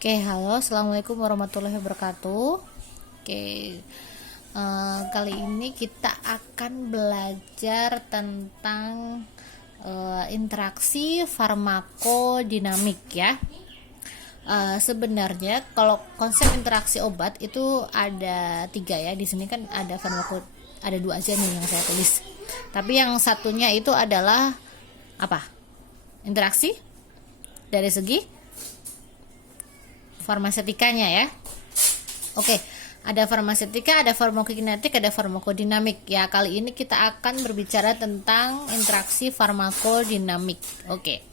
Oke, halo, assalamualaikum warahmatullahi wabarakatuh. Oke, kali ini kita akan belajar tentang interaksi farmakodinamik ya. Sebenarnya kalau konsep interaksi obat itu ada 3 ya. Di sini kan ada 2 aja nih yang saya tulis. Tapi yang satunya itu adalah apa? Interaksi dari segi farmasetikanya ya. Oke, ada farmasetika, ada farmakokinetik, ada farmakodinamik. Ya, kali ini kita akan berbicara tentang interaksi farmakodinamik. Oke.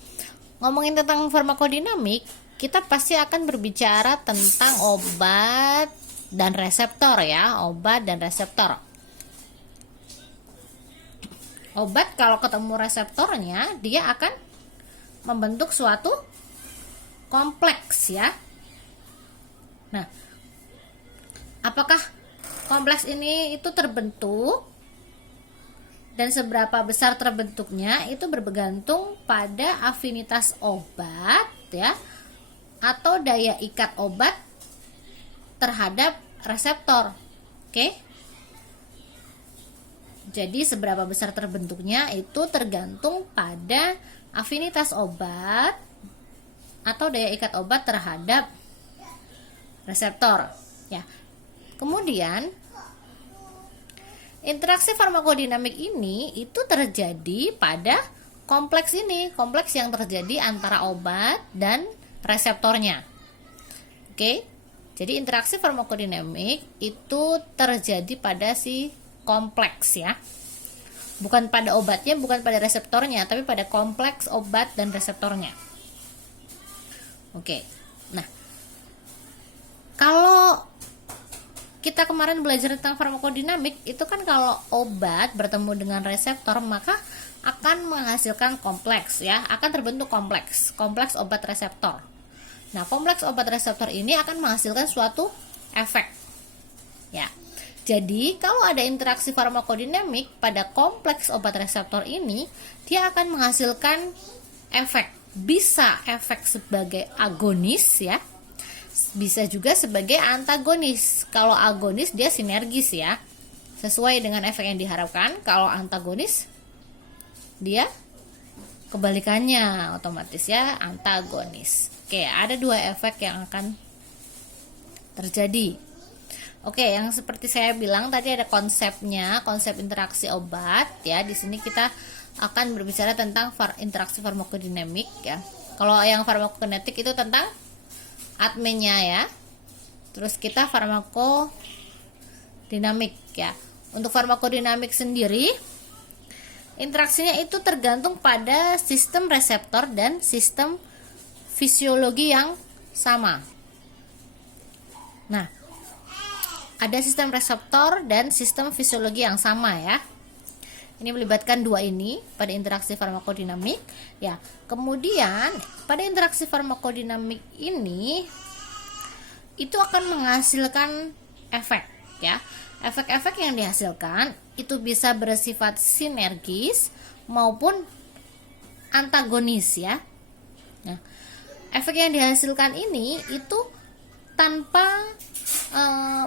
Ngomongin tentang farmakodinamik, kita pasti akan berbicara tentang obat dan reseptor ya, obat dan reseptor. Obat kalau ketemu reseptornya, dia akan membentuk suatu kompleks ya. Nah, apakah kompleks ini itu terbentuk dan seberapa besar terbentuknya itu bergantung pada afinitas obat ya atau daya ikat obat terhadap reseptor. Oke? Jadi seberapa besar terbentuknya itu tergantung pada afinitas obat atau daya ikat obat terhadap reseptor ya. Kemudian interaksi farmakodinamik ini itu terjadi pada kompleks ini, kompleks yang terjadi antara obat dan reseptornya. Oke. Jadi interaksi farmakodinamik itu terjadi pada si kompleks ya. Bukan pada obatnya, bukan pada reseptornya, tapi pada kompleks obat dan reseptornya. Oke. Nah, kalau kita kemarin belajar tentang farmakodinamik, itu kan kalau obat bertemu dengan reseptor maka akan menghasilkan kompleks ya, akan terbentuk kompleks obat reseptor. Nah, kompleks obat reseptor ini akan menghasilkan suatu efek. Ya. Jadi, kalau ada interaksi farmakodinamik pada kompleks obat reseptor ini, dia akan menghasilkan efek. Bisa efek sebagai agonis ya. Bisa juga sebagai antagonis. Kalau agonis dia sinergis ya, sesuai dengan efek yang diharapkan. Kalau antagonis dia kebalikannya, otomatis ya antagonis. Oke, ada 2 efek yang akan terjadi. Oke, yang seperti saya bilang tadi ada konsepnya, konsep interaksi obat ya. Di sini kita akan berbicara tentang interaksi farmakodinamik ya. Kalau yang farmakokinetik itu tentang adminnya ya. Terus kita farmakodinamik ya. Untuk farmakodinamik sendiri, interaksinya itu tergantung pada sistem reseptor dan sistem fisiologi yang sama. Nah, ada sistem reseptor dan sistem fisiologi yang sama ya. Ini melibatkan 2 ini pada interaksi farmakodinamik ya. Kemudian pada interaksi farmakodinamik ini itu akan menghasilkan efek ya. Efek-efek yang dihasilkan itu bisa bersifat sinergis maupun antagonis ya. Nah, efek yang dihasilkan ini itu tanpa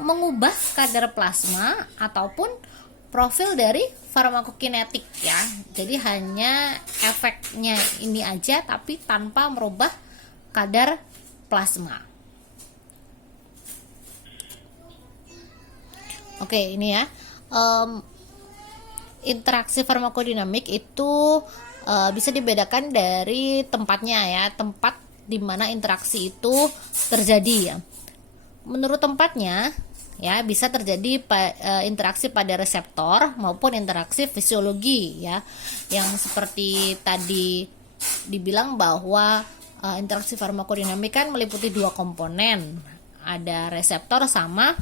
mengubah kadar plasma ataupun profil dari farmakokinetik ya. Jadi hanya efeknya ini aja tapi tanpa merubah kadar plasma. Oke, ini ya. Interaksi farmakodinamik itu bisa dibedakan dari tempatnya ya, tempat di mana interaksi itu terjadi ya. Menurut tempatnya ya, bisa terjadi interaksi pada reseptor maupun interaksi fisiologi ya, yang seperti tadi dibilang bahwa interaksi farmakodinamik kan meliputi 2 komponen, ada reseptor sama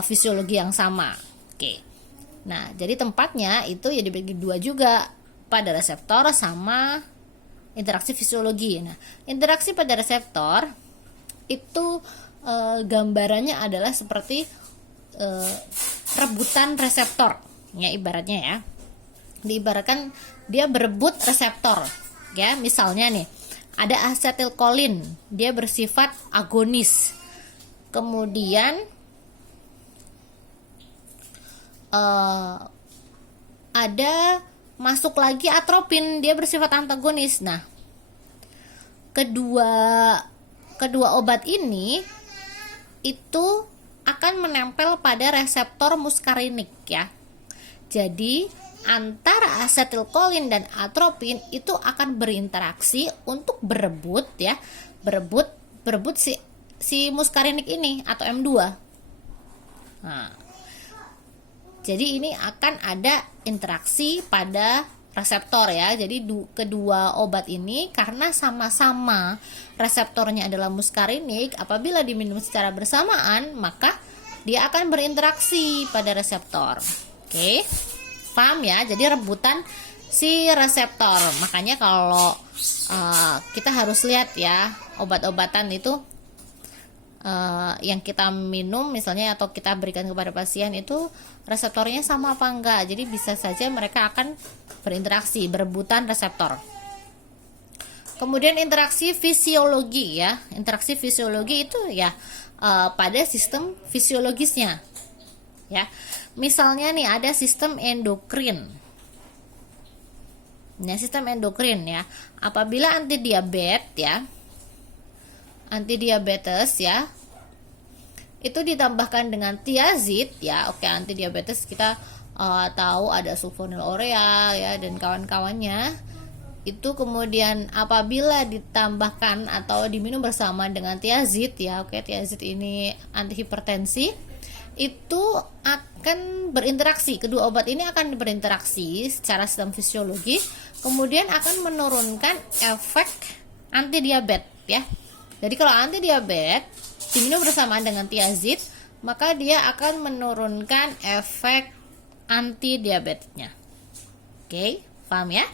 fisiologi yang sama. Oke. Nah, jadi tempatnya itu ya dibagi 2 juga, pada reseptor sama interaksi fisiologi. Nah, interaksi pada reseptor itu gambarannya adalah seperti rebutan reseptor ya, ibaratnya ya. Diibaratkan dia berebut reseptor ya. Misalnya nih, Ada asetilkolin, dia bersifat agonis. Kemudian ada masuk lagi atropin, dia bersifat antagonis. Nah, kedua obat ini itu akan menempel pada reseptor muskarinik ya. Jadi antara asetilkolin dan atropin itu akan berinteraksi untuk berebut si muskarinik ini atau M2. Nah, jadi ini akan ada interaksi pada reseptor ya. Jadi kedua obat ini karena sama-sama reseptornya adalah muskarinik, apabila diminum secara bersamaan maka dia akan berinteraksi pada reseptor. Oke. Paham ya? Jadi rebutan si reseptor. Makanya kalau kita harus lihat ya, obat-obatan itu yang kita minum misalnya atau kita berikan kepada pasien itu reseptornya sama apa enggak. Jadi bisa saja mereka akan berinteraksi, berebutan reseptor. Kemudian interaksi fisiologi ya. Interaksi fisiologi itu ya pada sistem fisiologisnya. Ya. Misalnya nih ada sistem endokrin. Nah, sistem endokrin ya. Apabila antidiabetes ya, itu ditambahkan dengan tiazid ya. Oke, antidiabetes kita tahu ada sulfonylurea ya dan kawan-kawannya. Itu kemudian apabila ditambahkan atau diminum bersama dengan tiazid ya. Oke, tiazid ini antihipertensi, itu akan berinteraksi, kedua obat ini akan berinteraksi secara sistem fisiologi, kemudian akan menurunkan efek antidiabet ya. Jadi kalau antidiabet diminum bersamaan dengan tiazid, maka dia akan menurunkan efek antidiabetnya. Oke, paham ya?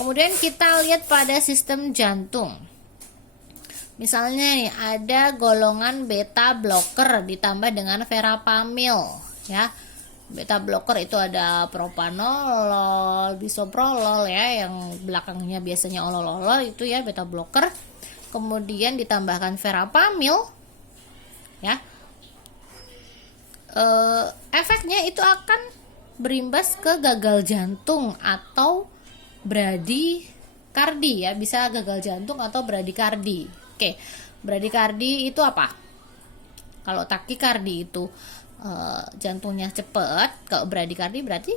Kemudian kita lihat pada sistem jantung. Misalnya nih ada golongan beta blocker ditambah dengan verapamil ya. Beta blocker itu ada propanolol, bisoprolol ya, yang belakangnya biasanya olol-olol itu ya beta blocker. Kemudian ditambahkan verapamil ya. Efeknya itu akan berimbas ke gagal jantung atau bradikardi ya, bisa gagal jantung atau bradikardi. Oke, bradikardi itu apa? Kalau takikardi itu jantungnya cepat, kalau bradikardi berarti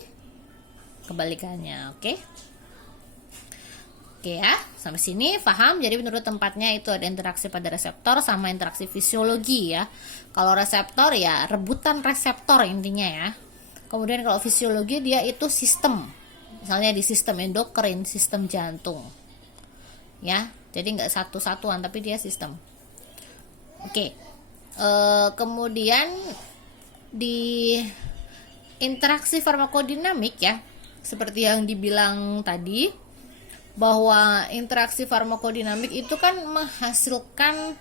kebalikannya. Oke ya, sampai sini paham. Jadi menurut tempatnya itu ada interaksi pada reseptor sama interaksi fisiologi ya. Kalau reseptor ya rebutan reseptor intinya ya. Kemudian kalau fisiologi dia itu sistem, misalnya di sistem endokrin, sistem jantung ya. Jadi nggak satu-satuan tapi dia sistem. Oke. Kemudian di interaksi farmakodinamik ya, seperti yang dibilang tadi, bahwa interaksi farmakodinamik itu kan menghasilkan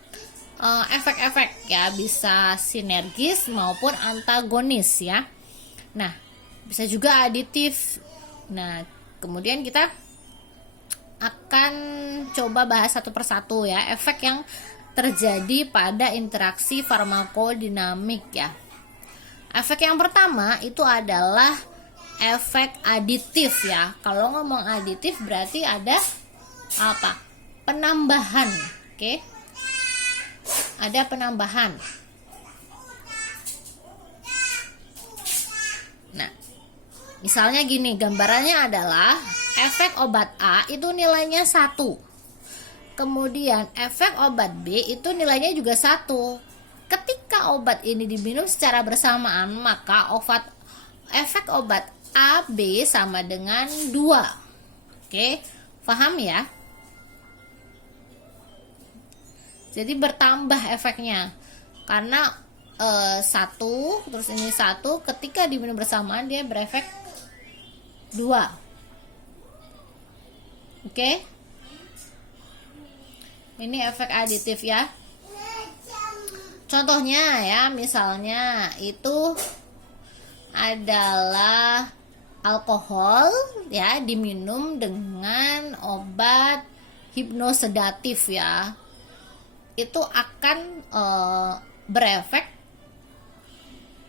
efek-efek ya, bisa sinergis maupun antagonis ya. Nah, bisa juga aditif. Nah, kemudian kita akan coba bahas satu persatu ya, efek yang terjadi pada interaksi farmakodinamik ya. Efek yang pertama itu adalah efek aditif ya. Kalau ngomong aditif berarti ada apa? Penambahan. Oke. Ada penambahan. Nah, misalnya gini, gambarannya adalah efek obat A itu nilainya 1. Kemudian efek obat B itu nilainya juga 1. Ketika obat ini diminum secara bersamaan, maka efek obat A, B sama dengan 2. Oke, paham ya? Jadi bertambah efeknya. Karena 1, terus ini 1, ketika diminum bersamaan dia berefek 2. Oke. Ini efek aditif ya. Contohnya ya, misalnya itu adalah alkohol ya, diminum dengan obat hipnosedatif ya, itu akan berefek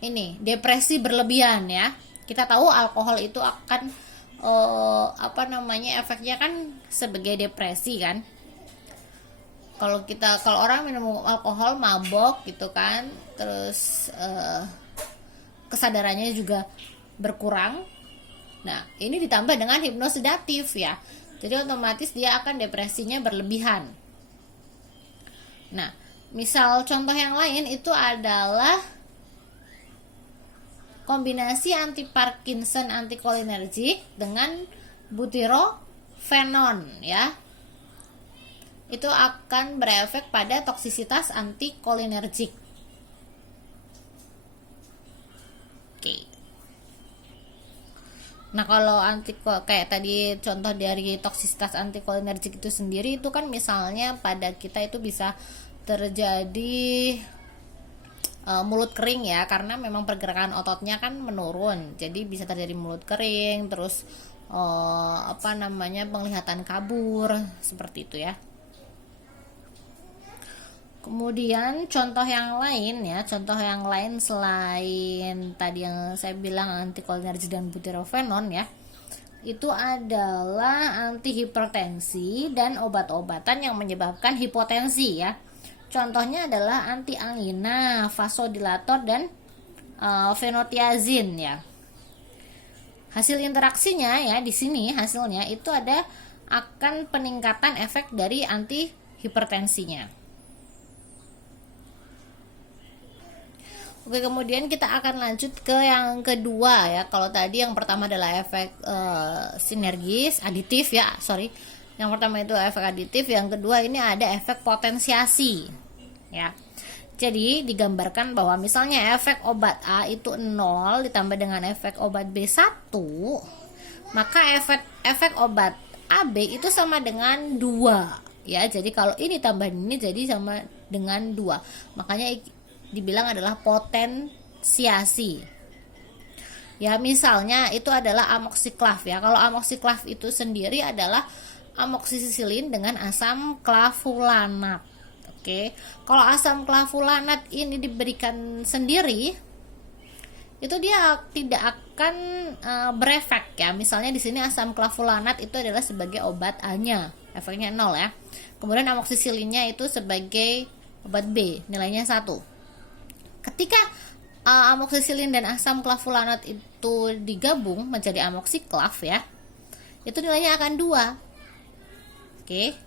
ini depresi berlebihan ya. Kita tahu alkohol itu akan efeknya kan sebagai depresi kan. Kalau orang minum alkohol mabok gitu kan, terus kesadarannya juga berkurang. Nah, ini ditambah dengan hipnosedatif ya. Jadi otomatis dia akan depresinya berlebihan. Nah, misal contoh yang lain itu adalah kombinasi anti Parkinson antikolinergik dengan butirofenon ya. Itu akan berefek pada toksisitas antikolinergik. Oke. Nah, kalau kayak tadi contoh dari toksisitas antikolinergik itu sendiri, itu kan misalnya pada kita itu bisa terjadi mulut kering ya, karena memang pergerakan ototnya kan menurun, jadi bisa terjadi mulut kering, terus penglihatan kabur seperti itu ya. Kemudian contoh yang lain selain tadi yang saya bilang antikolinergik dan butirofenon ya, itu adalah antihipertensi dan obat-obatan yang menyebabkan hipotensi ya. Contohnya adalah antiangina, vasodilator dan fenotiazin ya. Hasil interaksinya ya di sini hasilnya itu akan peningkatan efek dari antihipertensinya. Oke, kemudian kita akan lanjut ke yang kedua ya. Kalau tadi yang pertama adalah efek sinergis, aditif ya, Yang pertama itu efek aditif, yang kedua ini ada efek potensiasi ya. Jadi digambarkan bahwa misalnya efek obat A itu 0 ditambah dengan efek obat B 1, maka efek obat AB itu sama dengan 2 ya. Jadi kalau ini tambah ini jadi sama dengan 2. Makanya dibilang adalah potensiasi. Ya, misalnya itu adalah amoksiklaf ya. Kalau amoksiklaf itu sendiri adalah amoksisilin dengan asam klavulanat. Oke. Kalau asam klavulanat ini diberikan sendiri, itu dia tidak akan berefek ya. Misalnya di sini asam klavulanat itu adalah sebagai obat A-nya, efeknya 0 ya. Kemudian amoksisilinnya itu sebagai obat B, nilainya 1. Ketika amoksisilin dan asam klavulanat itu digabung menjadi amoksiklaf ya, itu nilainya akan 2. Oke.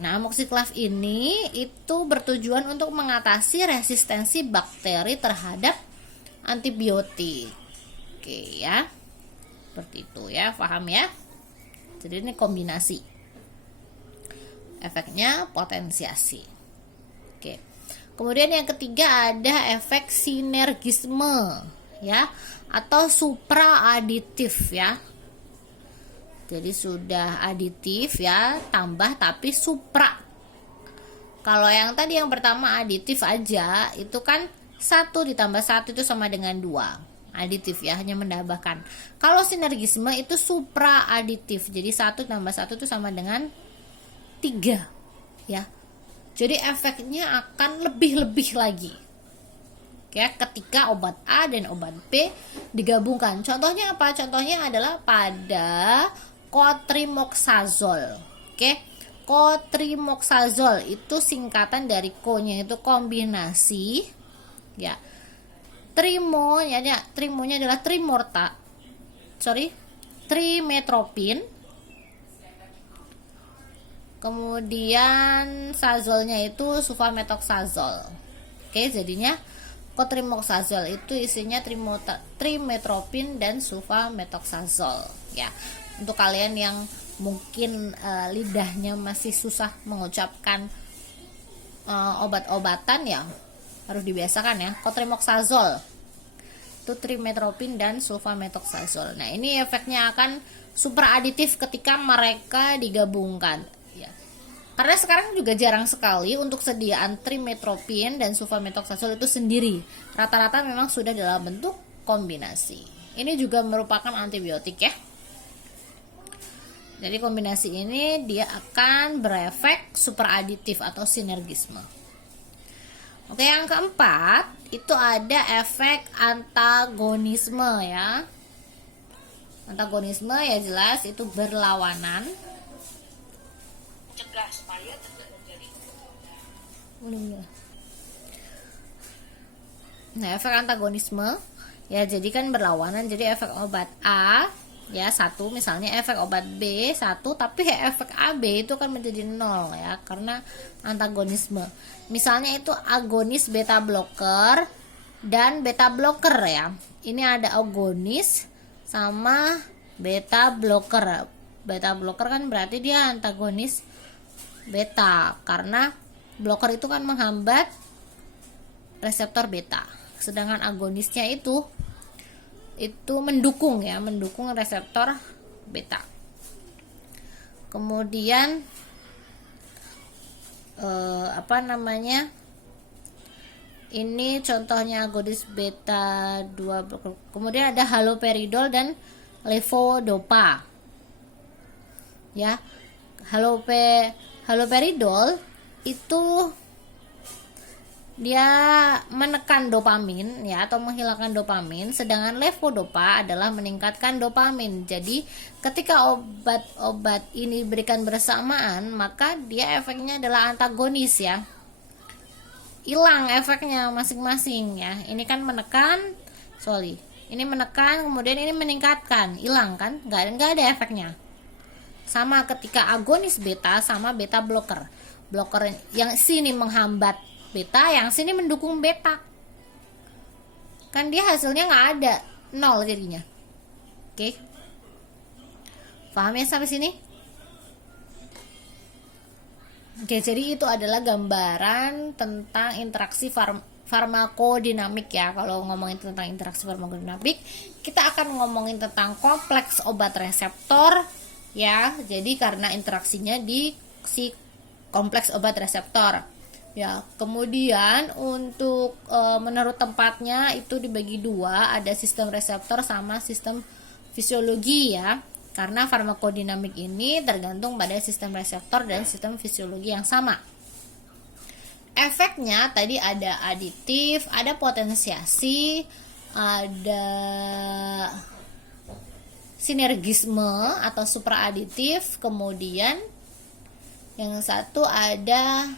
Nah, amoksiklaf ini itu bertujuan untuk mengatasi resistensi bakteri terhadap antibiotik. Oke ya. Seperti itu ya, paham ya? Jadi ini kombinasi. Efeknya potensiasi. Oke. Kemudian yang ketiga ada efek sinergisme ya, atau supraaditif ya. Jadi sudah aditif ya, tambah tapi supra. Kalau yang tadi yang pertama aditif aja, itu kan 1 ditambah 1 itu sama dengan 2. Aditif ya, hanya menambahkan. Kalau sinergisme itu supraaditif. Jadi 1 tambah 1 itu sama dengan 3 ya. Jadi efeknya akan lebih-lebih lagi ya, ketika obat A dan obat B digabungkan. Contohnya apa? Contohnya adalah pada cotrimoxazole. Oke. Cotrimoxazole itu singkatan dari co-nya itu kombinasi ya. Trimonya adalah trimetropin. Kemudian sazolnya itu sulfamethoxazole. Oke, jadinya cotrimoxazole itu isinya trimetropin dan sulfamethoxazole ya. Untuk kalian yang mungkin lidahnya masih susah mengucapkan obat-obatan ya, harus dibiasakan ya. Cotrimoxazole itu trimetropin dan sulfamethoxazole. Nah, ini efeknya akan supraaditif ketika mereka digabungkan. Karena sekarang juga jarang sekali untuk sediaan trimetropin dan sulfamethoxazole itu sendiri. Rata-rata memang sudah dalam bentuk kombinasi. Ini juga merupakan antibiotik ya. Jadi kombinasi ini dia akan berefek superaditif atau sinergisme. Oke, yang keempat itu ada efek antagonisme ya. Antagonisme ya jelas itu berlawanan. Cegah supaya terjadi. Nah, efek antagonisme ya jadi kan berlawanan. Jadi efek obat A ya 1, misalnya efek obat B 1, tapi efek AB itu kan menjadi 0 ya karena antagonisme. Misalnya itu agonis beta blocker dan beta blocker ya. Ini ada agonis sama beta blocker. Beta blocker kan berarti dia antagonis beta karena blocker itu kan menghambat reseptor beta. Sedangkan agonisnya itu mendukung ya, mendukung reseptor beta. Kemudian ini contohnya agonis beta 2. Kemudian ada haloperidol dan levodopa. Ya. Haloperidol itu dia menekan dopamin ya atau menghilangkan dopamin, sedangkan levodopa adalah meningkatkan dopamin. Jadi ketika obat-obat ini diberikan bersamaan, maka dia efeknya adalah antagonis ya. Hilang efeknya masing-masing ya. Ini kan menekan, ini menekan, kemudian ini meningkatkan, hilang kan? Nggak ada efeknya. Sama ketika agonis beta sama beta blocker. Blocker yang sini menghambat beta, yang sini mendukung beta, kan dia hasilnya nggak ada, 0 jadinya. Oke, paham ya sampai sini? Oke, jadi itu adalah gambaran tentang interaksi farmakodinamik ya. Kalau ngomongin tentang interaksi farmakodinamik, kita akan ngomongin tentang kompleks obat reseptor ya. Jadi karena interaksinya di si kompleks obat reseptor ya. Kemudian untuk menurut tempatnya itu dibagi 2, ada sistem reseptor sama sistem fisiologi ya. Karena farmakodinamik ini tergantung pada sistem reseptor dan sistem fisiologi yang sama. Efeknya tadi ada aditif, ada potensiasi, ada sinergisme atau supraaditif, kemudian yang satu ada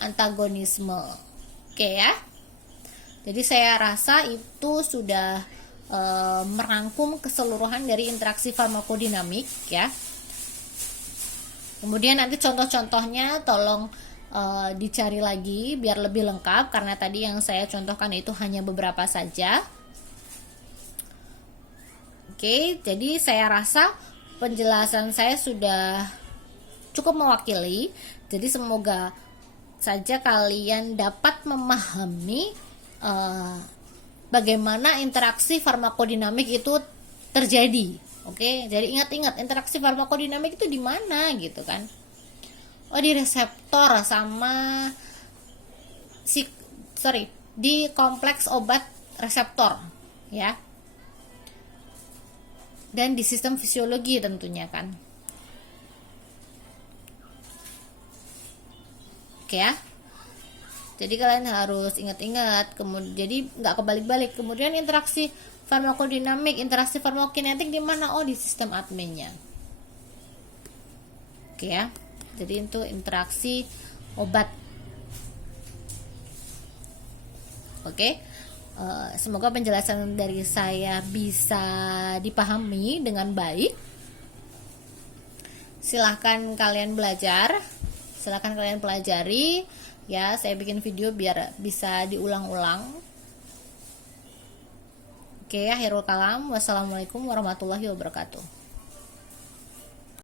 antagonisme. Oke ya. Jadi saya rasa itu sudah merangkum keseluruhan dari interaksi farmakodinamik ya. Kemudian nanti contoh-contohnya tolong dicari lagi biar lebih lengkap, karena tadi yang saya contohkan itu hanya beberapa saja. Oke, jadi saya rasa penjelasan saya sudah cukup mewakili. Jadi semoga saja kalian dapat memahami bagaimana interaksi farmakodinamik itu terjadi. Oke, jadi ingat-ingat interaksi farmakodinamik itu di mana gitu kan? Oh, di reseptor sama di kompleks obat reseptor ya. Dan di sistem fisiologi tentunya kan. Oke ya. Jadi kalian harus ingat-ingat, kemudian jadi nggak kebalik-balik. Kemudian interaksi farmakodinamik, interaksi farmakokinetik di mana? Oh, di sistem adminnya. Oke ya. Jadi itu interaksi obat. Oke. Semoga penjelasan dari saya bisa dipahami dengan baik. Silahkan kalian belajar, silahkan kalian pelajari. Ya, saya bikin video biar bisa diulang-ulang. Oke, akhirul kalam. Wassalamualaikum warahmatullahi wabarakatuh.